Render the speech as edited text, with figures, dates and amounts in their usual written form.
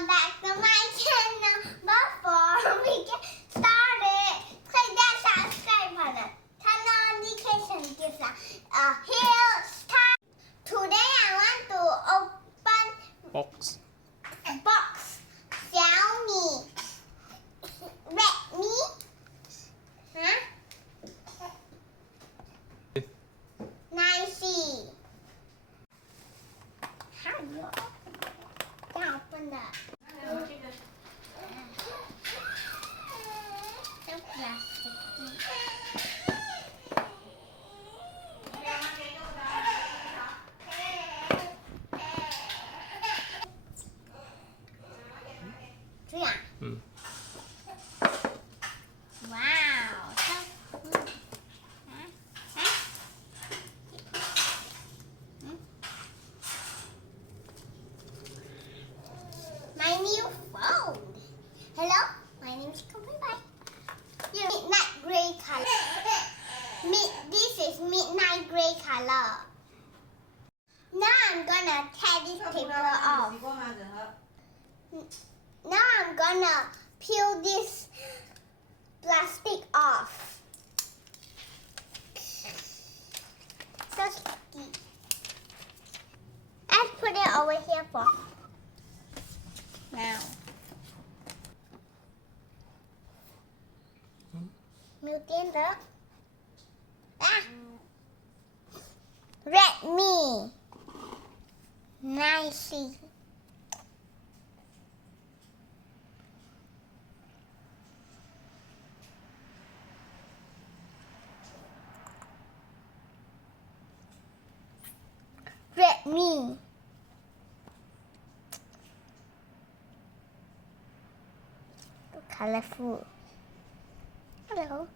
Welcome back to my channel. Before we get started, click that subscribe button. Turn on notifications. Give a huge time. Today I want to open box. Xiaomi Redmi. Huh? 9C. How do you open that? Some plastic. Wow. My new phone. Hello, my name is Toby. Midnight gray color. This is midnight gray color. Now I'm gonna tear this paper off. Now I'm gonna peel this plastic off. So sticky. Let's put it over here for now. Miêu Tiên đó. Redmi 9C. Redmi. Colorful. Hello.